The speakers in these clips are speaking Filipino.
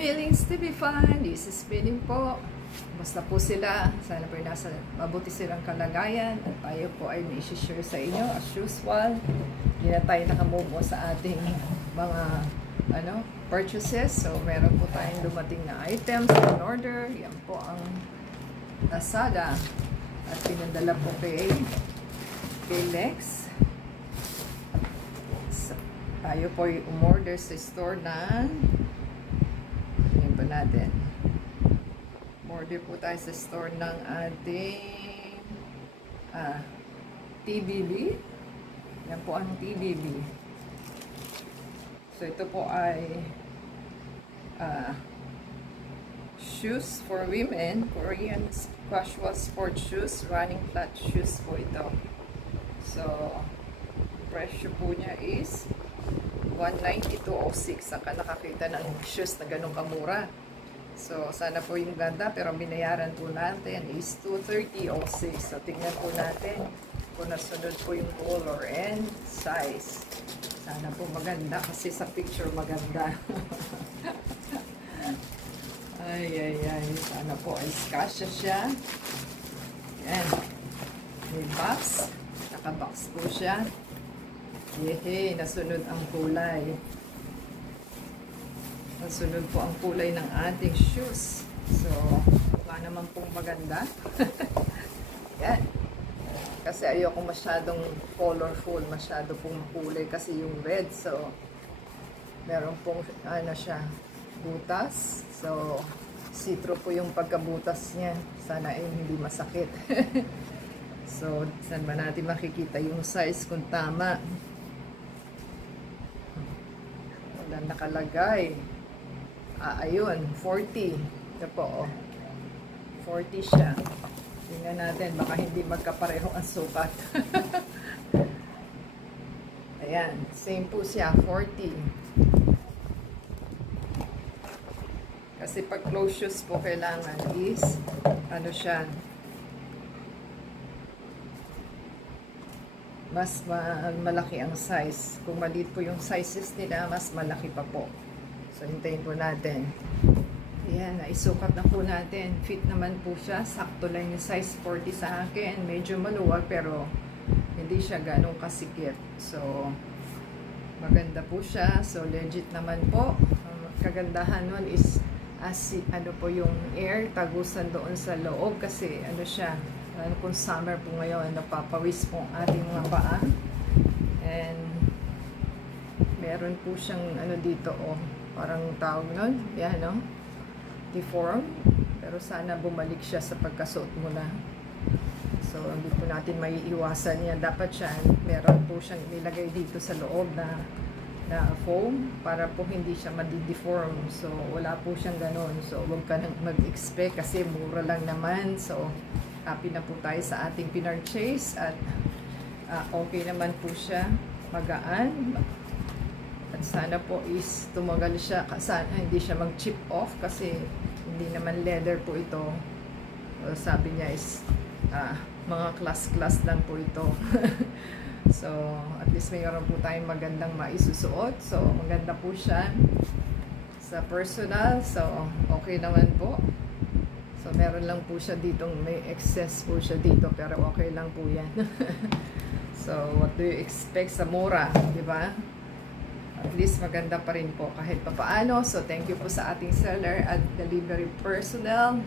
Feelings to be fine. This is feeling po. Basta po sila. Sana po nasa mabuti silang kalagayan. At tayo po ay may share sa inyo as usual. Hindi na tayo nakamove sa ating mga purchases. So meron po tayong dumating na items in order. Yan po ang Lazada. At pinadala po kay Lex. So, tayo po ay umorder sa store na natin. Order po tayo sa store ng ating TBB. Yan po ang TBB. So ito po ay shoes for women, Korean casual sport shoes, running flat shoes po ito. So presyo po niya is 192.06 ang nakakita ng shoes na ganun kamura. So, sana po yung ganda, pero binayaran po natin is 230.06. So, tingnan po natin kung nasunod po yung color and size. Sana po maganda kasi sa picture maganda. Ay. Sana po ay kasya siya. Yan. May box. Naka-box po siya. Yehey, nasunod ang kulay. Nasunod po ang kulay ng ating shoes. So, mukha naman pong maganda. Yan. Kasi ayoko masyadong colorful, masyado pong kulay kasi yung red. So, meron pong siya, butas. So, see-through po yung pagkabutas niya. Sana ay hindi masakit. So, saan ba natin makikita yung size kung tama? Wala nakalagay. Ayun, 40. Ito po, 40 siya. Tingnan natin, baka hindi magkapareho ang sukat. Ayan, same po siya, 40. Kasi pag closed shoes po kailangan is, siya, mas malaki ang size. Kung maliit po yung sizes nila, mas malaki pa po. So, hintayin po natin. Ayan, naisukat na po natin. Fit naman po siya. Sakto lang yung size 40 sa akin. Medyo maluwag pero hindi siya ganong kasikip. So, maganda po siya. So, legit naman po. Kagandahan nun is po yung air. Tagusan doon sa loob kasi siya. Kung summer po ngayon, napapawis po ang ating mga paa. And, meron po siyang dito, parang tawag nun, yan, deform. Pero sana bumalik siya sa pagkasuot mo na. So, hindi po natin maiiwasan yan. Dapat siya, meron po siyang nilagay dito sa loob na foam para po hindi siya madi-deform. So, wala po siyang ganon. So, huwag ka nang mag-expect kasi mura lang naman. So, happy na po tayo sa ating pinurchase at okay naman po siya, magaan. At sana po is tumagal siya, sana hindi siya mag-chip off kasi hindi naman leather po ito. Sabi niya is mga class lang po ito. So at least mayroon po tayong magandang maisusuot. So maganda po siya sa personal. So okay naman po. So meron lang po siya ditong may excess po siya dito pero okay lang po yan. So what do you expect sa mura, di ba? At least maganda pa rin po kahit papaano. So, thank you po sa ating seller at delivery personnel.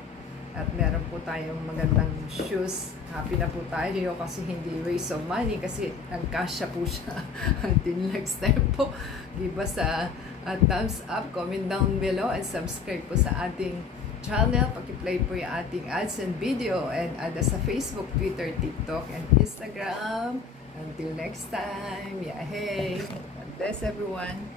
At meron po tayong magandang shoes. Happy na po tayo kasi hindi waste of money kasi nagkasya po siya. Until next time po, give us a thumbs up, comment down below, and subscribe po sa ating channel. Paki-play po yung ating ads and video. And add us sa Facebook, Twitter, TikTok, and Instagram. Until next time, hey! God bless everyone.